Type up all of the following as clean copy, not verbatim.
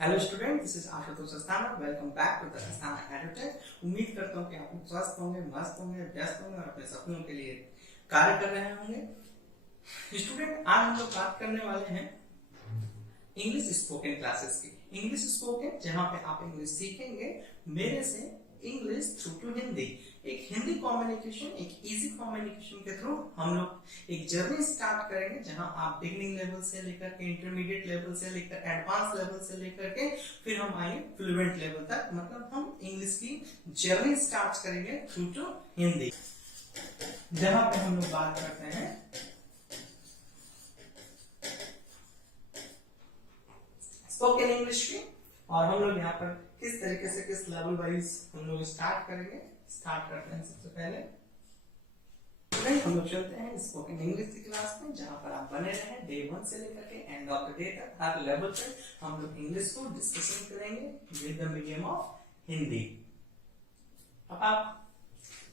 Hello student, this is Ashutosh Asthana. Welcome back to the Asthana Edutech. उम्मीद करता हूँ कि आप स्वस्थ होंगे, मस्त होंगे, व्यस्त होंगे और अपने सपनों के लिए कार्य कर रहे होंगे। स्टूडेंट, आज हम लोग बात करने वाले हैं इंग्लिश स्पोकन क्लासेस की। इंग्लिश स्पोकन, जहाँ पे आप इंग्लिश सीखेंगे मेरे से इंग्लिश थ्रू टू हिंदी। एक हिंदी कम्युनिकेशन, एक इजी कम्युनिकेशन के थ्रू हम लोग एक जर्नी स्टार्ट करेंगे, जहां आप बिगिनिंग लेवल से लेकर के इंटरमीडिएट लेवल से लेकर एडवांस लेवल से लेकर के फिर हम आएंगे फ्लुएंट लेवल तक। मतलब हम इंग्लिश की जर्नी स्टार्ट करेंगे थ्रू टू हिंदी, जहां पे हम लोग बात करते हैं स्पोकन इंग्लिश की। और हम लोग यहाँ पर किस तरीके से किस लेवल वाइज हम लोग स्टार्ट करेंगे। स्टार्ट करते हैं सबसे पहले हम लोग चलते हैं स्पोकन इंग्लिश की क्लास में, जहां पर आप बने रहे डे 1 से लेकर के एंड ऑफ द डे तक। हर लेवल पे हम लोग इंग्लिश को डिस्कशन करेंगे with the medium of Hindi. अब आप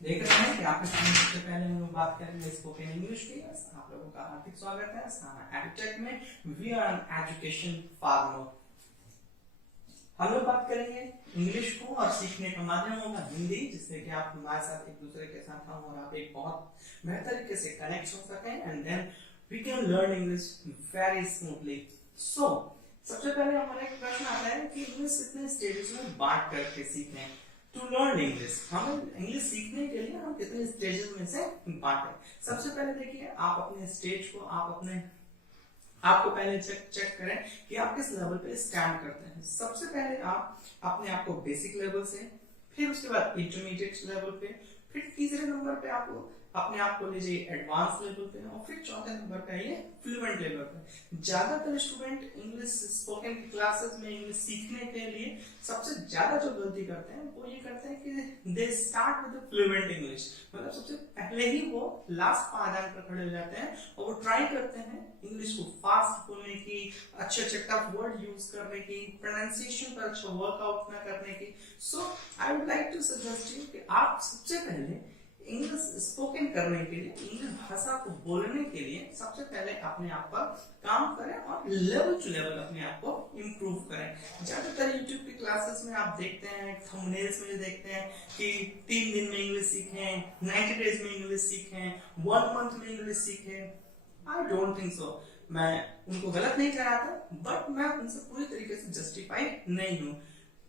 देख रहे हैं कि आपके सामने सबसे पहले हम लोग बात करेंगे स्पोकन इंग्लिश की। आप लोगों का हार्दिक स्वागत है अस्थाना एडुटेक में। We are an education farmer. हम लोग बात करेंगे इंग्लिश को और सीखने का माध्यम होगा हिंदी, जिससे कि आप हमारे साथ एक दूसरे के साथ हम और आप एक बहुत बेहतर तरीके से कनेक्ट हो सकें and then we can learn English very smoothly. So सबसे पहले हमारा एक प्रश्न आता है कि इंग्लिश कितने स्टेजेस में बांट करके सीखें। टू लर्न इंग्लिश, हमें इंग्लिश सीखने के लिए हम कितने स्टेजेस में से बांटें। सबसे पहले देखिए, आप अपने स्टेज को आपको पहले चेक करें कि आप किस लेवल पे स्टैंड करते हैं। सबसे पहले आप अपने आप को बेसिक लेवल से, फिर उसके बाद इंटरमीडिएट लेवल पे, फिर तीसरे नंबर पे आपको अपने आप को लीजिए एडवांस लेवल पे, और फिर चौथे नंबर पे आइए फ्लुएंट लेवल पे। ज्यादातर स्टूडेंट इंग्लिश स्पोकन की क्लासेस में इंग्लिश सीखने के लिए सबसे ज्यादा जो गलती करते हैं वो ये करते हैं कि they start with fluent English. मतलब सबसे पहले ही वो लास्ट पायदान पर खड़े हो जाते हैं और वो ट्राई करते हैं इंग्लिश को फास्ट बोलने की, अच्छे अच्छे टफ वर्ड यूज करने की, प्रोनाउंसिएशन पर अच्छा वर्कआउट ना करने की। So I would like to suggest you कि आप सबसे पहले इंग्लिश स्पोकन करने के लिए, इंग्लिश भाषा को बोलने के लिए सबसे पहले अपने आप पर काम करें और लेवल टू लेवल अपने आप को इम्प्रूव करें। ज्यादातर यूट्यूब की क्लासेस में आप देखते हैं, थंबनेल्स में देखते हैं कि 3 दिन में इंग्लिश सीखें, 90 डेज में इंग्लिश सीखें, 1 मंथ में इंग्लिश सीखें। I don't think so. मैं उनको गलत नहीं कह रहा था, बट मैं उनसे पूरी तरीके से जस्टिफाई नहीं हूं।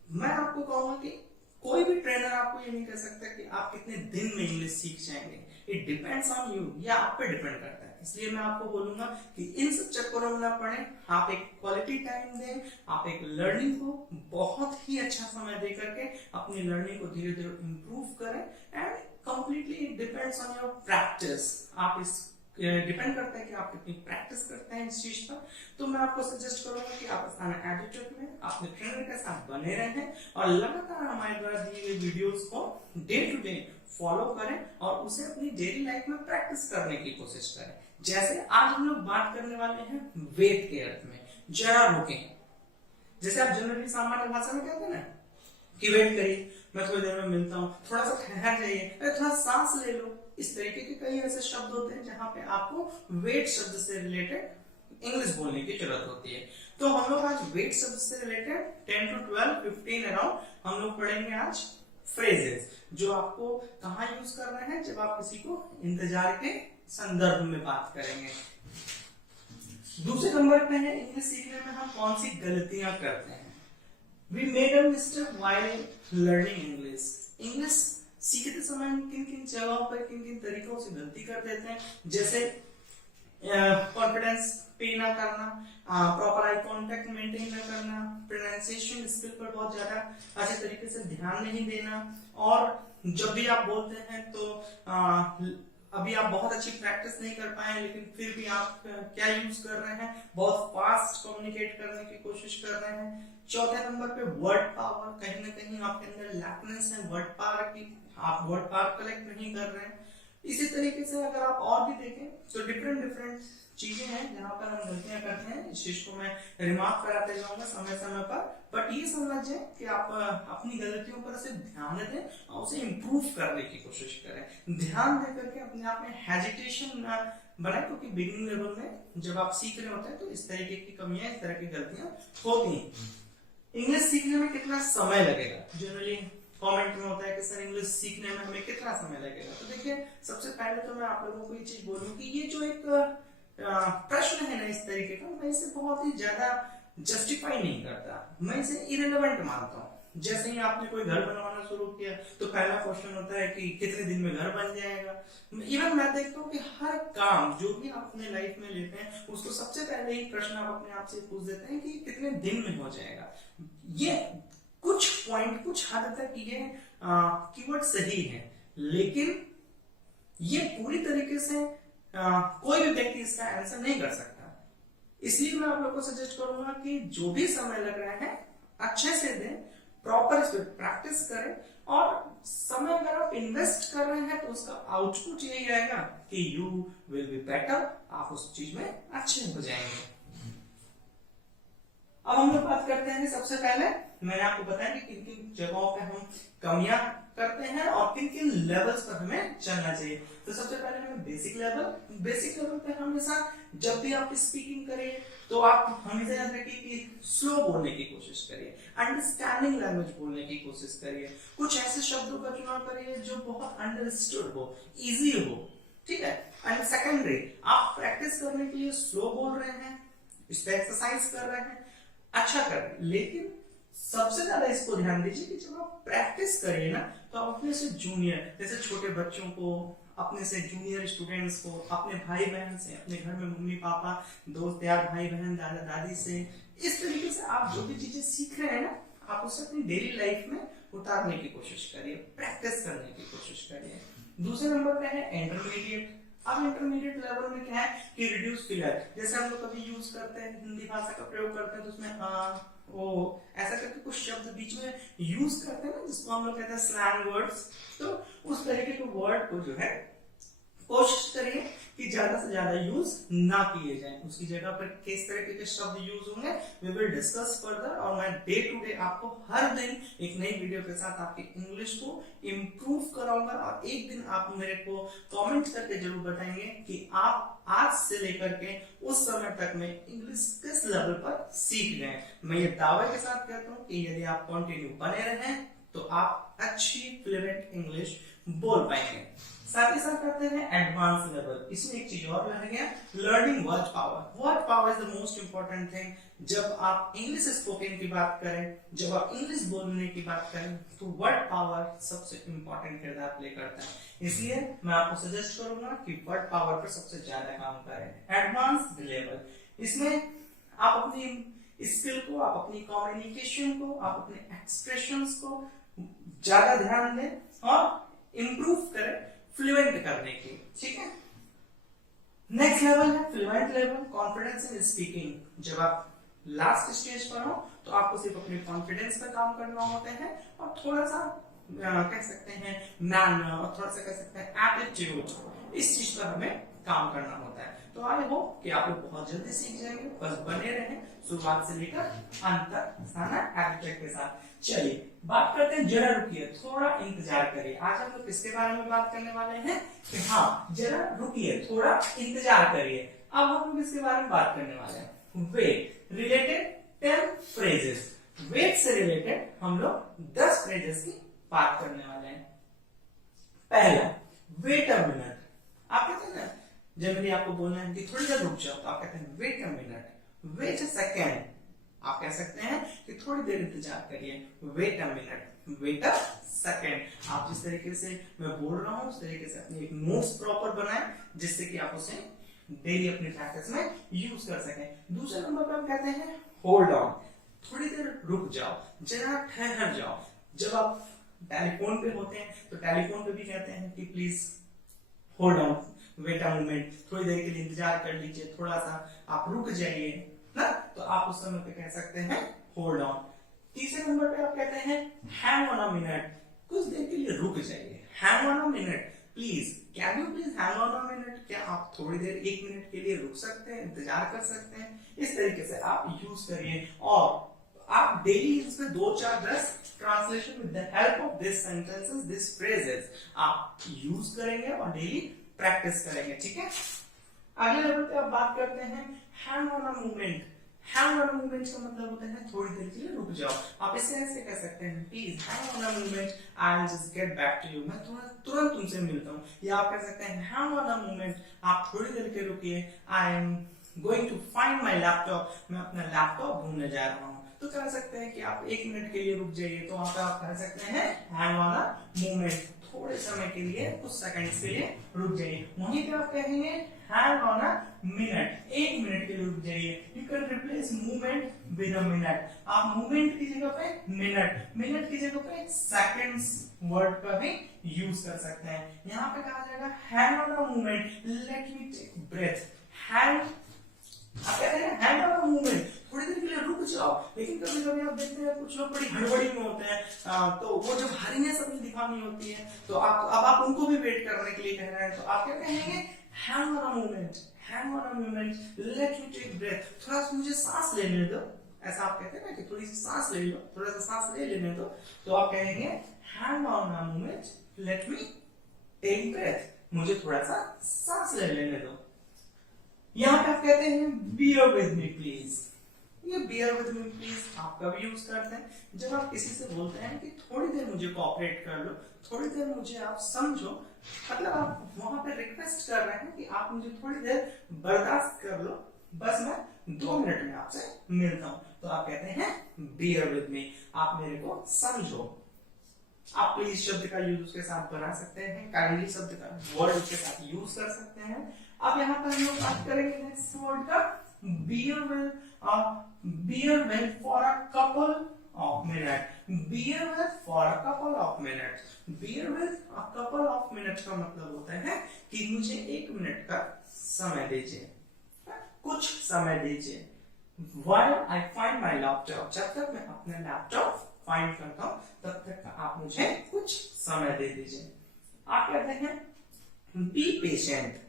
मैं आपको कहूंगा कि कोई भी ट्रेनर आपको ये नहीं कह सकता कि आप कितने दिन में इंग्लिश सीख जाएंगे। इट डिपेंड्स ऑन यू, या आप पे डिपेंड करता है। इसलिए मैं आपको बोलूंगा कि इन सब चक्करों में ना पड़े, आप एक क्वालिटी टाइम दें, आप एक लर्निंग को बहुत ही अच्छा समय दे करके अपनी लर्निंग को धीरे धीरे इंप्रूव करें। And completely it depends on your practice. आप इस डिपेंड करता है कि आप कितनी प्रैक्टिस करते हैं इस चीज पर। तो मैं आपको सजेस्ट करूंगा कि आप अस्थाना एडुटेक में अपने ट्रेनर के साथ बने रहें और लगातार हमारे द्वारा दिए गए वीडियोस को डे टू डे फॉलो करें और उसे अपनी डेली लाइफ में प्रैक्टिस करने की कोशिश करें। जैसे आज हम लोग बात करने वाले हैं वेट के अर्थ में। जरा रुकें, जैसे आप जनरली सामान्य भाषा में कहते हैं ना कि वेट करिए, मैं थोड़ी देर में मिलता हूँ, थोड़ा सा ठहर जाइए, थोड़ा सांस ले लो। इस तरीके के कई ऐसे शब्द होते हैं जहां पे आपको वेट शब्द से रिलेटेड इंग्लिश बोलने की जरूरत होती है। तो हम लोग आज वेट शब्द से रिलेटेड 10 to 12, 15 अराउंड हम लोग पढ़ेंगे आज फ्रेजेस, जो आपको कहाँ यूज करना है जब आप किसी को इंतजार के संदर्भ में बात करेंगे। दूसरे नंबर पे है इंग्लिश सीखने में हम कौन सी गलतियां करते हैं। We made a mistake while learning English. English सीखते समय किन किन जगहों पर, किन किन तरीकों से गलती कर देते हैं। जैसे कॉन्फिडेंस पे ना करना, प्रॉपर आई कांटेक्ट मेंटेन ना करना, प्रोनाउंसिएशन स्किल पर बहुत ज्यादा अच्छे तरीके से ध्यान नहीं देना, और जब भी आप बोलते हैं तो अभी आप बहुत अच्छी प्रैक्टिस नहीं कर पाए लेकिन फिर भी आप क्या यूज कर रहे हैं, बहुत फास्ट कम्युनिकेट करने की कोशिश कर रहे हैं। चौथे नंबर पे वर्ड पावर, कहीं ना कहीं आपके अंदर लैकनेस है वर्ड पावर की, आप वर्ड पावर कलेक्ट नहीं कर रहे हैं। इसी तरीके से अगर आप और भी देखें तो डिफरेंट चीजें हैं जहां पर हम गलतियां करते हैं। इस चीज को मैं रिमार्क कराते जाऊंगा समय समय पर, बट ये समझें कि आप अपनी गलतियों पर सिर्फ ध्यान दें और उसे इम्प्रूव करने की कोशिश करें। ध्यान दे करके अपने आप में हेजिटेशन ना बनाए, क्योंकि बिगिनिंग लेवल में जब आप सीख रहे होते हैं तो इस तरीके की कमियां, इस तरह की गलतियां होती हैं। इंग्लिश सीखने में कितना समय लगेगा, जनरली कमेंट में होता है कि सर इंग्लिश सीखने में हमें कितना समय लगेगा। तो देखिए सबसे पहले तो मैं आप लोगों को ये चीज बोलूं कि ये जो एक प्रश्न है ना इस तरीके का, मैं इसे बहुत ही ज्यादा जस्टिफाई नहीं करता, मैं इसे इरेलेवेंट मानता हूँ। जैसे ही आपने कोई घर बनवाना शुरू किया तो पहला क्वेश्चन होता है कि कितने दिन में घर बन जाएगा। इवन मैं देखता हूँ कि हर काम जो भी आप अपने लाइफ में लेते हैं उसको सबसे पहले एक प्रश्न आप अपने आप से पूछ देते हैं कि कितने दिन में हो जाएगा। ये कुछ पॉइंट कुछ हद तक ये कीवर्ड सही है, लेकिन ये पूरी तरीके से कोई भी व्यक्ति इसका आंसर नहीं कर सकता। इसलिए मैं आप लोगों को सजेस्ट करूंगा कि जो भी समय लग रहा है अच्छे से दें, प्रॉपर इस पर प्रैक्टिस करें, और समय अगर आप इन्वेस्ट कर रहे हैं तो उसका आउटपुट यही आएगा कि यू विल बी बेटर, आप उस चीज में अच्छे हो जाएंगे। अब हम लोग बात करते हैं, सबसे पहले मैंने आपको बताया कि किन किन जगहों पे हम कमियां करते हैं और किन किन लेवल्स पर हमें चलना चाहिए। तो सबसे पहले हमें बेसिक लेवल पे हमेशा जब भी आप स्पीकिंग करें तो आप हमेशा याद रखिए कि स्लो बोलने की कोशिश करिए, अंडरस्टैंडिंग लैंग्वेज बोलने की कोशिश करिए, कुछ ऐसे शब्दों का चुनाव करिए जो बहुत अंडरस्टूड हो, इजी हो, ठीक है। एंड सेकेंडरी, आप प्रैक्टिस करने के लिए स्लो बोल रहे हैं, इस पर एक्सरसाइज कर रहे हैं, अच्छा कर रहे हैं, लेकिन सबसे ज्यादा इसको ध्यान दीजिए कि जब आप प्रैक्टिस करिए ना तो आप अपने से जूनियर, जैसे छोटे बच्चों को, अपने से जूनियर स्टूडेंट्स को, अपने भाई बहन से, अपने घर में मम्मी पापा, दोस्त यार, भाई बहन, दादा दादी से, इस तरीके से आप जो भी चीजें सीख रहे हैं ना आप उसे अपनी डेली लाइफ में उतारने की कोशिश करिए, प्रैक्टिस करने की कोशिश करिए। दूसरे नंबर पे है इंटरमीडिएट। अब इंटरमीडिएट लेवल में क्या है कि रिड्यूस फिगर, जैसे हम लोग कभी यूज करते हैं, हिंदी भाषा का प्रयोग करते हैं तो उसमें वो ऐसा करके कुछ शब्द बीच में यूज करते हैं ना जिसको हम लोग कहते हैं स्लैंग वर्ड्स। तो उस तरीके के वर्ड को जो है कोशिश करिए कि ज्यादा से ज्यादा यूज ना किए जाएं, उसकी जगह पर किस तरीके के शब्द यूज होंगे वी विल डिस्कस फर्दर। और मैं डे टू डे आपको हर दिन एक नई वीडियो के साथ आपकी इंग्लिश को इम्प्रूव कराऊंगा, और एक दिन आप मेरे को कमेंट करके जरूर बताएंगे कि आप आज से लेकर के उस समय तक में इंग्लिश किस लेवल पर सीख गए। मैं ये दावे के साथ कहता हूँ कि यदि आप कंटिन्यू बने रहें तो आप अच्छी फ्लुएंट इंग्लिश बोल पाएंगे। साथ ही साथ करते हैं एडवांस लेवल। इसमें एक चीज और रहेगा, learning word power. Word power is the most important thing. जब आप इंग्लिश स्पोकन की बात करें, जब आप इंग्लिश बोलने की बात करें तो वर्ड पावर सबसे इंपॉर्टेंट किरदार प्ले करता है। इसलिए मैं आपको सजेस्ट करूंगा कि वर्ड पावर पर सबसे ज्यादा काम करें। एडवांस लेवल, इसमें आप अपनी स्किल को, आप अपनी कम्युनिकेशन को, आप अपने एक्सप्रेशंस को ज्यादा ध्यान दें और इंप्रूव करें फ्लुएंट करने की, ठीक है। नेक्स्ट लेवल है fluent level, confidence in speaking. जब आप लास्ट स्टेज पर हो तो आपको सिर्फ अपने कॉन्फिडेंस पर काम करना होता है और थोड़ा सा कह सकते हैं मैनर, और थोड़ा सा कह सकते हैं एटीट्यूड, इस चीज पर हमें काम करना होता है। तो आई होप कि आप लोग बहुत जल्दी सीख जाएंगे, बस बने रहें शुरुआत से लेकर अंत तक साना एब्स्ट्रैक्ट के साथ। चलिए बात करते हैं, जरा रुकिए, थोड़ा इंतजार करिए। आज हम लोग किसके बारे में बात करने वाले हैं कि हाँ जरा रुकिए, थोड़ा इंतजार करिए। अब हम लोग इसके बारे में बात करने वाले हैं वेट रिलेटेड 10 फ्रेजेस। वेट से रिलेटेड हम लोग 10 फ्रेजेस की बात करने वाले हैं। पहला, वेट अ मिनट। आप कहते हैं ना, जब भी आपको बोलना है कि थोड़ी देर रुक जाओ तो आप कहते हैं wait a minute, wait a second. आप कह सकते हैं कि थोड़ी देर इंतजार करिए, wait a minute, wait a second. आप जिस तरीके से मैं बोल रहा हूं उस तरीके से अपनी एक नोट्स प्रॉपर बनाएं जिससे कि आप उसे डेली अपनी प्रैक्टिस में यूज कर सकें। दूसरे नंबर पर हम कहते हैं होल्ड ऑन, थोड़ी देर रुक जाओ, जरा ठहर जाओ। जब आप टेलीफोन पे होते हैं तो टेलीफोन पे भी कहते हैं कि please hold on, wait a moment, थोड़ी देर के लिए इंतजार कर लीजिए, थोड़ा सा आप रुक जाइए ना, तो आप उस समय पे कह सकते हैं होल्ड ऑन। तीसरे नंबर पे आप कहते हैं हैंग ऑन अ मिनट, कुछ देर के लिए रुक जाइए, hang on a minute please, can you please hang on a minute, क्या आप थोड़ी देर 1 मिनट के लिए रुक सकते हैं, इंतजार कर सकते हैं। इस तरीके से आप यूज करिए और आप डेली इसमें 2-4-10 translation with the help of this sentences, this phrases आप यूज करेंगे और डेली प्रैक्टिस करेंगे, ठीक है। अगले लेवल पे आप बात करते हैं hang on a moment. Hang on a movement का मतलब होता है थोड़ी देर के लिए रुक जाओ। आप इसे ऐसे कह सकते हैं, please hang on a movement, I will just get back to you, मैं तुरंत तुमसे मिलता हूँ। या आप कह सकते हैं हैंग ऑन अ मूवमेंट, आप थोड़ी देर के रुकिए, I am going to find my laptop, मैं अपना लैपटॉप ढूंढने जा रहा हूँ। तो कह सकते हैं कि आप 1 मिनट के लिए रुक जाइए, तो वहां पर आप कह सकते हैं हैंग ऑन अ मूवमेंट, थोड़े समय के लिए, कुछ सेकंड्स के लिए रुक जाइए। वहीं पे आप कहेंगे hang on a minute, 1 minute के लिए रुक जाइए। You can replace movement with a minute, आप मूवमेंट की जगह पे मिनट, मिनट की जगह पे सेकंड्स वर्ड का भी यूज कर सकते हैं। यहाँ पे कहा जाएगा hang on a movement, let me take breath, hang, आप कहते हैं हैंग ऑन अ मूवमेंट, थोड़ी देर के लिए रुक जाओ। लेकिन कभी कभी आप देखते हैं कुछ लोग बड़ी हड़बड़ी में होते हैं, तो वो जब हरीनेस अपनी दिखानी होती है, तो आप उनको भी वेट करने के लिए कह रहे हैं, तो आप क्या कहेंगे hang on a movement, hang on a movement, let me take breath, थोड़ा सा मुझे सांस लेने दो। ऐसा आप कहते हैं ना कि थोड़ी सी सांस ले लो, थोड़ा सा सांस ले लेने दो, तो आप कहेंगे hang on a movement, let me take breath, मुझे थोड़ा सा सांस ले लेने दो। यहां पे आप कहते हैं बियर विद मी प्लीज, ये बियर विद मी प्लीज आप कब यूज करते हैं, जब आप किसी से बोलते हैं कि थोड़ी देर मुझे कोऑपरेट कर लो, थोड़ी देर मुझे आप समझो, मतलब आप वहां पे रिक्वेस्ट कर रहे हैं कि आप मुझे थोड़ी देर बर्दाश्त कर लो, बस मैं 2 मिनट में आपसे मिलता हूं। तो आप कहते हैं बियर विद मी, आप मेरे को समझो। आप प्लीज शब्द का यूज उसके साथ बना सकते हैं, काइंडली शब्द का वर्ड उसके साथ यूज कर सकते हैं। अब यहाँ पर हम लोग बात करेंगे नेक्स्ट वर्ड का bear with for a couple of minutes, bear with for a couple of minutes, bear with a couple of minutes का मतलब होता है कि मुझे 1 मिनट का समय दीजिए, कुछ समय दीजिए। While I find my laptop, जब तक मैं अपना लैपटॉप फाइंड करता हूं तब तक आप मुझे कुछ समय दे दीजिए। आप कहते हैं बी पेशेंट,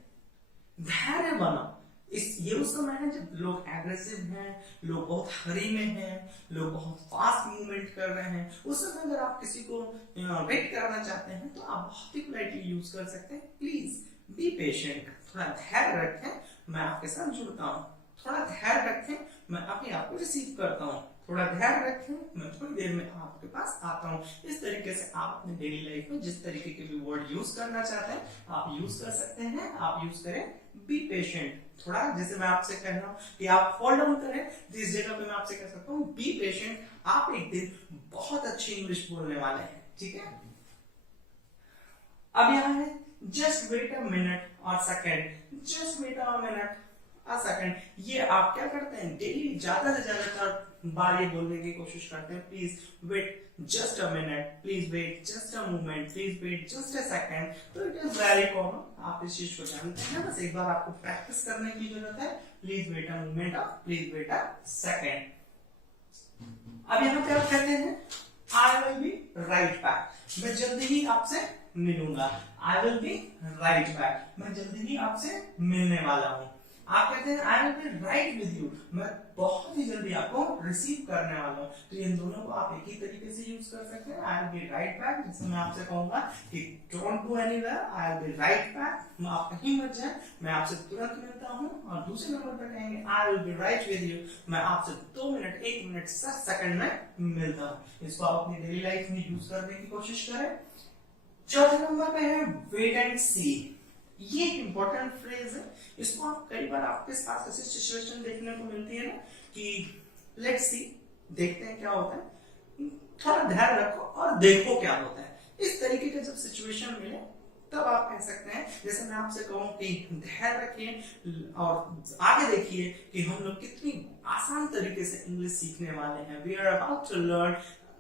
धैर्य बनो। ये उस समय है जब लोग एग्रेसिव हैं, लोग बहुत हरी में हैं, लोग बहुत फास्ट मूवमेंट कर रहे हैं, उस समय अगर आप किसी को वेट करना चाहते हैं तो आप बहुत ही पोलाइटली यूज कर सकते हैं, प्लीज बी पेशेंट, थोड़ा धैर्य रखें, मैं आपके साथ जुड़ता हूँ, थोड़ा धैर्य रखें, मैं अभी आपको रिसीव करता हूँ, थोड़ा ध्यान रखें, मैं थोड़ी देर में आपके पास आता हूँ। इस तरीके से आप अपने डेली लाइफ में जिस तरीके के भी वर्ड यूज करना चाहते हैं आप यूज कर सकते हैं। आप यूज करें बी पेशेंट, थोड़ा जैसे मैं आपसे कह रहा हूँ कि आप होल्ड ऑन करें, तो इस जगह पे मैं आपसे कह सकता हूँ बी पेशेंट, आप एक दिन बहुत अच्छी इंग्लिश बोलने वाले हैं, ठीक है। अब यहाँ है जस्ट वेट अ मिनट और second, just wait a minute a second, ये आप क्या करते हैं डेली ज्यादा से ज्यादा बार ये बोलने की कोशिश करते हैं, please wait just a minute, please wait just a moment, please wait just a second. तो इट इज वेरी कॉमन, आप इस चीज को जानते हैं, बस एक बार आपको प्रैक्टिस करने की जरूरत है। प्लीज वेट अ मोमेंट और प्लीज वेट अ सेकेंड। अब यहाँ पे आप कहते हैं I will be right back, मैं जल्दी ही आपसे मिलूंगा, I will be right back, मैं जल्दी ही आपसे मिलने वाला हूं। आप कहते हैं I will be right with you, मैं बहुत ही जल्दी आपको रिसीव करने वाला हूँ। तो इन दोनों को आप एक ही तरीके से यूज कर सकते हैं, I will be right back, जिसमें मैं आपसे कहूंगा कि don't go anywhere, I will be right back, आप कहीं मत जाए, मैं आपसे तुरंत मिलता हूँ। और दूसरे नंबर पर कहेंगे I will be right with you, मैं आपसे 2 मिनट 1 मिनट 60 सेकंड में मिलता हूँ। इसको आप अपनी डेली लाइफ में यूज करने की कोशिश करें। चौथे नंबर पे है वेट एंड सी, ये एक इंपॉर्टेंट फ्रेज है, इसको आप कई बार आपके साथ ऐसी सिचुएशन देखने को मिलती है ना कि लेट्स सी, देखते हैं क्या होता है, थोड़ा ध्यान रखो और देखो क्या होता है। इस तरीके का जब सिचुएशन मिले तब आप कह सकते हैं, जैसे मैं आपसे कहूं कि ध्यान रखिए और आगे देखिए कि हम लोग कितनी आसान तरीके से इंग्लिश सीखने वाले हैं। We are about to learn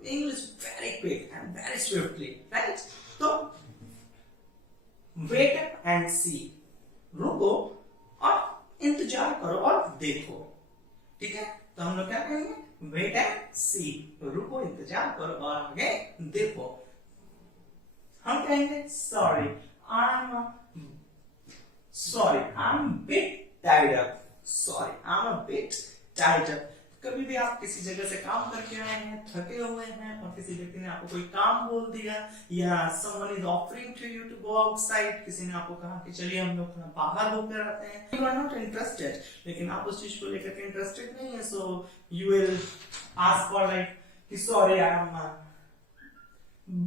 English very quick and very swiftly, right. तो वेट एंड सी, रुको और इंतजार करो और देखो, ठीक है। तो हम लोग क्या कहेंगे, वेट एंड सी, रुको इंतजार करो और आगे देखो। हम कहेंगे sorry, I am bit tied up, sorry I am a bit tied up. कभी भी आप किसी जगह से काम करके आए हैं, थके हुए हैं और किसी व्यक्ति ने आपको कोई काम बोल दिया या someone is offering to you to go outside, किसी ने आपको कहा कि चलिए हम लोग थोड़ा बाहर होकर आते हैं, you are not interested, लेकिन आप उस चीज को लेकर के इंटरेस्टेड नहीं है, so you will ask for like कि sorry I am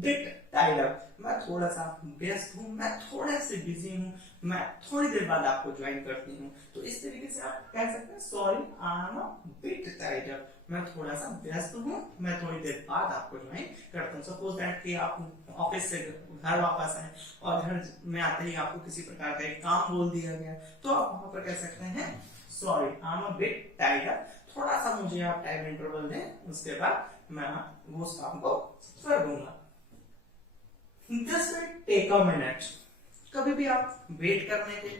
bit tied up, मैं थोड़ा सा व्यस्त हूँ, मैं थोड़ा से बिजी हूँ, मैं थोड़ी देर बाद आपको ज्वाइन करती हूँ। तो इस तरीके से आप कह सकते हैं sorry I am bit tied up, मैं थोड़ा सा व्यस्त हूँ, मैं थोड़ी देर बाद आपको ज्वाइन करता हूँ। सपोज दैट कि आप ऑफिस से घर वापस आए और घर में आते ही आपको किसी प्रकार का एक काम बोल दिया गया, तो आप वहां पर कह सकते हैं sorry I am bit tied up, थोड़ा सा मुझे आप टाइम इंटरवल दें, उसके बाद मैं वो उस काम को कर दूंगा। This will take a minute. कभी भी आप वेट करने के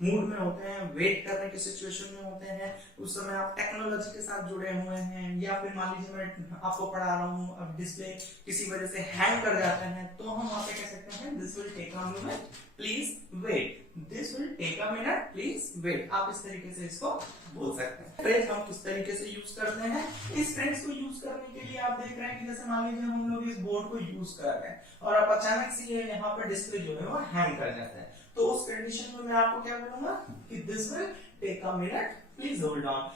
मूड में होते हैं, वेट करने की सिचुएशन में होते हैं, उस समय आप टेक्नोलॉजी के साथ जुड़े हुए हैं, या फिर मान लीजिए मैं आपको पढ़ा रहा हूँ, अब डिस्प्ले किसी वजह से हैंग कर जाते हैं, तो हम वहां पे कह सकते हैं this will take a minute please wait, this will take a minute please wait. आप इस तरीके से इसको बोल सकते हैं। फ्रेज हम किस तरीके से यूज करते हैं, इस फ्रेज को यूज करने के लिए आप देख रहे हैं कि जैसे मान लीजिए हम लोग इस बोर्ड को यूज कर रहे हैं और अब अचानक से ये यहाँ पर डिस्प्ले जो है वो हैंग कर जाता है, तो उस कंडीशन में मैं आपको क्या बोलूंगा कि this will take a minute please hold on.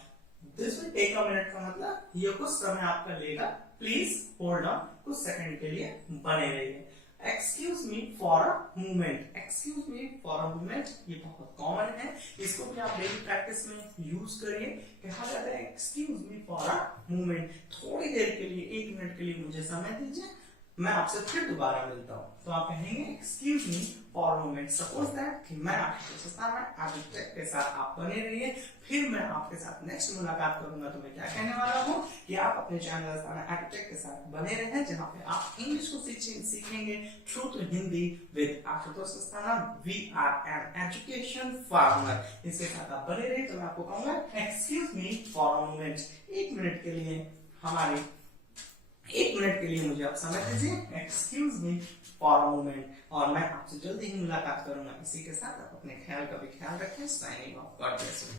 This will take a minute का मतलब ये कुछ समय आपका लेगा, प्लीज होल्ड ऑन, कुछ सेकंड के लिए बने रहिए। Excuse me for a moment, excuse me for a moment ये बहुत कॉमन है, इसको भी आप डेली प्रैक्टिस में यूज करिए। कहा जाता है excuse me for a moment, थोड़ी देर के लिए, 1 मिनट के लिए मुझे समय दीजिए, मैं आपसे फिर दोबारा मिलता हूँ। तो आप कहेंगे excuse me for a moment. Suppose that कि मैं आपके आदित्य के साथ आप बने रहिए, फिर मैं आपके साथ नेक्स्ट मुलाकात करूंगा तो मैं क्या कहने वाला हूँ कि आप अपने चैनल आदित्य के साथ बने रहें, जहाँ पे आप इंग्लिश को सीखेंगे through to Hindi with Ashutosh Asthana. We are an education farmer, इसके साथ आप बने रहिए। तो मैं आपको कहूंगा एक्सक्यूज मी फॉर अ मोमेंट, 1 मिनट के लिए हमारी 1 मिनट के लिए मुझे आप समय दीजिए, excuse me for a moment, और मैं आपसे जल्दी ही मुलाकात करूंगा। इसी के साथ आप अपने ख्याल का भी ख्याल रखें। Signing off, God bless you.